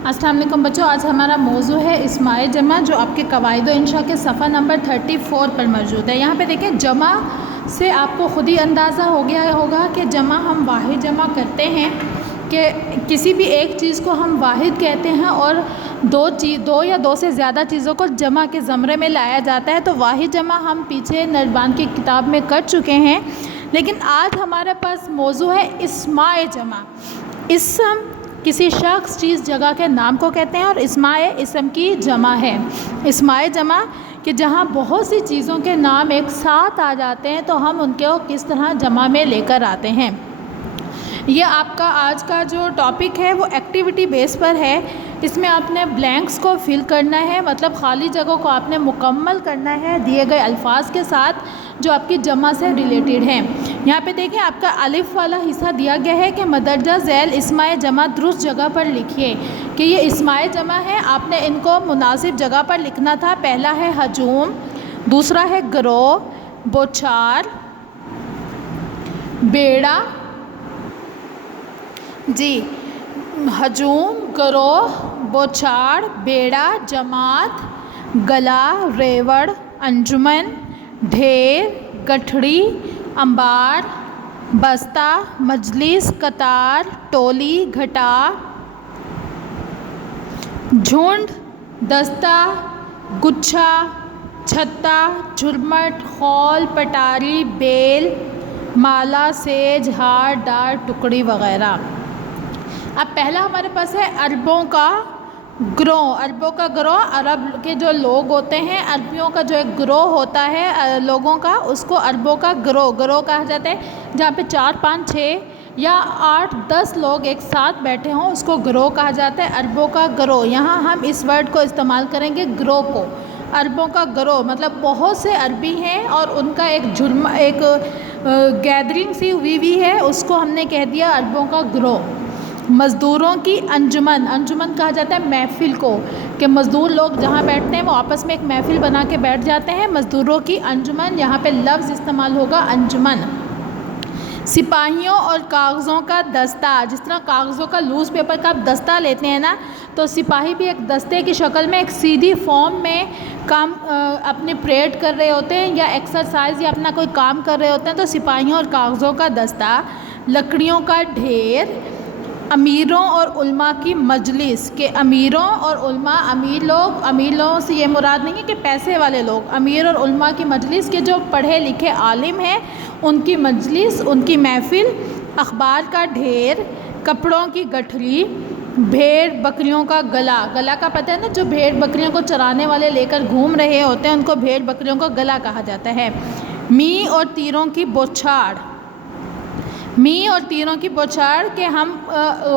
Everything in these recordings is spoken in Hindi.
अस्सलाम वालेकुम बच्चों, आज हमारा मौजू है इस्माए जमा, जो आपके कवायद व इंशा के सफ़ा नंबर 34 पर मौजूद है। यहाँ पे देखें, जमा से आपको ख़ुद ही अंदाज़ा हो गया होगा कि जमा हम वाहिद जमा करते हैं कि किसी भी एक चीज़ को हम वाहिद कहते हैं और दो या दो से ज़्यादा चीज़ों को जमा के ज़मरे में लाया जाता है। तो वाहिद जमा हम पीछे नरबान की किताब में कर चुके हैं, लेकिन आज हमारे पास मौजू है इस्माए जमा। इसम किसी शख्स, चीज़, जगह के नाम को कहते हैं और इस्माए इसम की जमा है। इस्माए जमा कि जहाँ बहुत सी चीज़ों के नाम एक साथ आ जाते हैं तो हम उनको किस तरह जमा में लेकर आते हैं। ये आपका आज का जो टॉपिक है वो एक्टिविटी बेस पर है। इसमें आपने ब्लैंक्स को फिल करना है, मतलब खाली जगह को आपने मुकम्मल करना है दिए गए अल्फाज के साथ जो आपकी जमा से रिलेटेड हैं। यहाँ पे देखें, आपका अलिफ वाला हिस्सा दिया गया है कि मदरजा झैल इस्माए जमा दुरुस्त जगह पर लिखिए कि ये इस्माए जमा है। आपने इनको मुनासिब जगह पर लिखना था। पहला है हजूम, दूसरा है ग्रोह, बोछार, बेड़ा, जी, हजूम, ग्रोह, बोछार, बेड़ा, जमात, गला, रेवड़, अंजुमन, ढेर, गठड़ी, अंबार, बस्ता, मजलिस, कतार, टोली, घटा, झुंड, दस्ता, गुच्छा, छत्ता, झुरमट, खौल, पटारी, बेल, माला, सेज, हार, डार, टुकड़ी वगैरह। अब पहला हमारे पास है अरबों का ग्रोह। अरबों का ग्रोह, अरब के जो लोग होते हैं, अरबियों का जो एक ग्रोह होता है लोगों का, उसको अरबों का ग्रोह कहा जाता है। जहाँ पे 4, 5, 6 या 8, 10 लोग एक साथ बैठे हों उसको ग्रोह कहा जाता है। अरबों का ग्रोह, यहाँ हम इस वर्ड को इस्तेमाल करेंगे ग्रोह को। अरबों का ग्रोह मतलब बहुत से अरबी हैं और उनका एक गैदरिंग सी हुई है, उसको हमने कह दिया अरबों का ग्रोह। मज़दूरों की अंजुमन, अंजुमन कहा जाता है महफ़िल को, कि मज़दूर लोग जहाँ बैठते हैं वो आपस में एक महफ़िल बना के बैठ जाते हैं। मज़दूरों की अंजुमन, यहाँ पे लफ्ज़ इस्तेमाल होगा अंजुमन। सिपाहियों और कागज़ों का दस्ता, जिस तरह कागज़ों का लूज़ पेपर का आप दस्ता लेते हैं ना, तो सिपाही भी एक दस्ते की शक्ल में एक सीधी फॉर्म में काम अपने परेड कर रहे होते हैं या एक्सरसाइज या अपना कोई काम कर रहे होते हैं। तो सिपाहियों और कागज़ों का दस्ता, लकड़ियों का ढेर, अमीरों और उल्मा की मजलिस, के अमीरों और उल्मा, अमीर लोगों से ये मुराद नहीं है कि पैसे वाले लोग, अमीर और उल्मा की मजलिस के जो पढ़े लिखे आलिम हैं उनकी मजलिस, उनकी महफ़िल, अखबार का ढेर, कपड़ों की गठरी, भेड़ बकरियों का गला। गला का पता है ना, जो भेड़ बकरियों को चराने वाले लेकर घूम रहे होते हैं उनको भेड़ बकरियों का गला कहा जाता है। मी और तीरों की बौछार, मी और तीरों की बौछार के हम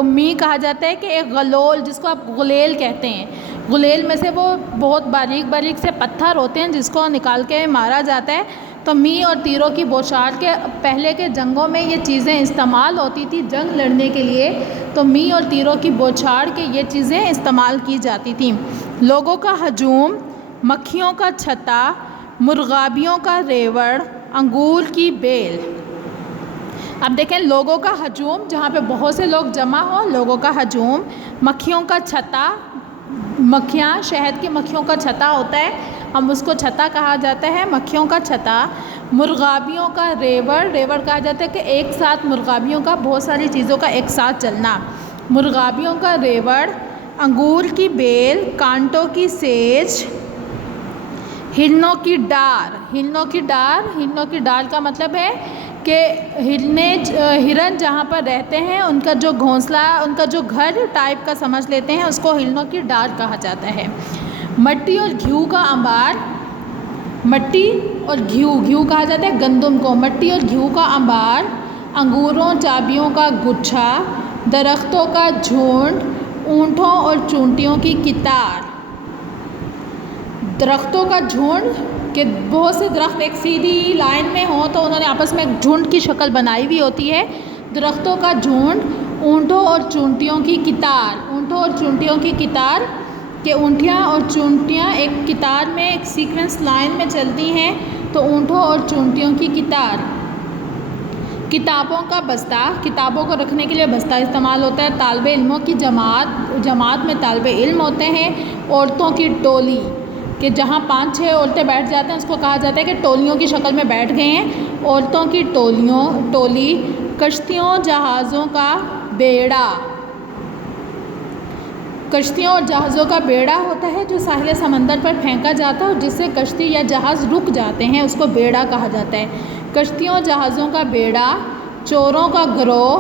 मी कहा जाता है कि एक गलोल, जिसको आप गुलेल कहते हैं। गुलेल में से वो बहुत बारीक बारीक से पत्थर होते हैं जिसको निकाल के मारा जाता है। तो मी और तीरों की बौछार के पहले के जंगों में ये चीज़ें इस्तेमाल होती थी जंग लड़ने के लिए, तो मी और तीरों की बौछार के ये चीज़ें इस्तेमाल की जाती थी। लोगों का हजूम, मक्खियों का छत्ता, मुर्गाबियों का रेवड़, अंगूर की बेल। अब देखें, लोगों का हजूम, जहाँ पे बहुत से लोग जमा हों, लोगों का हजूम। मक्खियों का छत्ता, मक्खियाँ, शहद की मक्खियों का छत्ता होता है, हम उसको छत्ता कहा जाता है, मक्खियों का छत्ता। मुर्गाबियों का रेवड़, रेवड़ कहा जाता है कि एक साथ मुर्गाबियों का, बहुत सारी चीज़ों का एक साथ चलना, मुर्गाबियों का रेवड़। अंगूर की बेल, कांटों की सेज, हिरनों की डार। हिरनों की डार, हिरनों की डार का मतलब है कि हिरन जहाँ पर रहते हैं उनका जो घोंसला, उनका जो घर टाइप का समझ लेते हैं, उसको हिरनों की डार कहा जाता है। मट्टी और घी का अंबार, मट्टी और घी कहा जाता है गंदम को, मट्टी और घी का अंबार। अंगूरों चाबियों का गुच्छा, दरख्तों का झुंड, ऊँटों और चूंटियों की कितार। दरख्तों का झुंड कि बहुत से दरख्त एक सीधी लाइन में हों तो उन्होंने आपस में एक झुंड की शक्ल बनाई हुई होती है। दरख्तों का झुंड, ऊँटों और चूंटियों की कितार, ऊँटों और चूंटियों की कितार कि ऊँटियाँ और चूंटियाँ एक कितार में एक सीक्वेंस लाइन में चलती हैं, तो ऊँटों और चूंटियों की कितार। किताबों का बस्ता, किताबों को रखने के लिए बस्ता इस्तेमाल होता है। तालिब इल्मों की जमात में तालिब इल्म होते हैं। औरतों की टोली, कि जहाँ 5-6 औरतें बैठ जाते हैं उसको कहा जाता है कि टोलियों की शक्ल में बैठ गए हैं। औरतों की टोली। कश्तियों जहाज़ों का बेड़ा, कश्तियों और जहाज़ों का बेड़ा होता है जो साहिल समंदर पर फेंका जाता है और जिससे कश्ती या जहाज़ रुक जाते हैं, उसको बेड़ा कहा जाता है। कश्तियों जहाज़ों का बेड़ा, चोरों का गिरोह,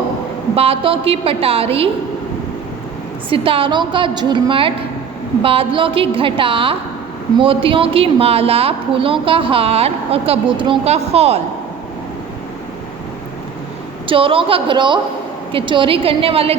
बातों की पटारी, सितारों का झुरमट, बादलों की घटा, मोतियों की माला, फूलों का हार और कबूतरों का खौल। चोरों का गिरोह, कि चोरी करने वाले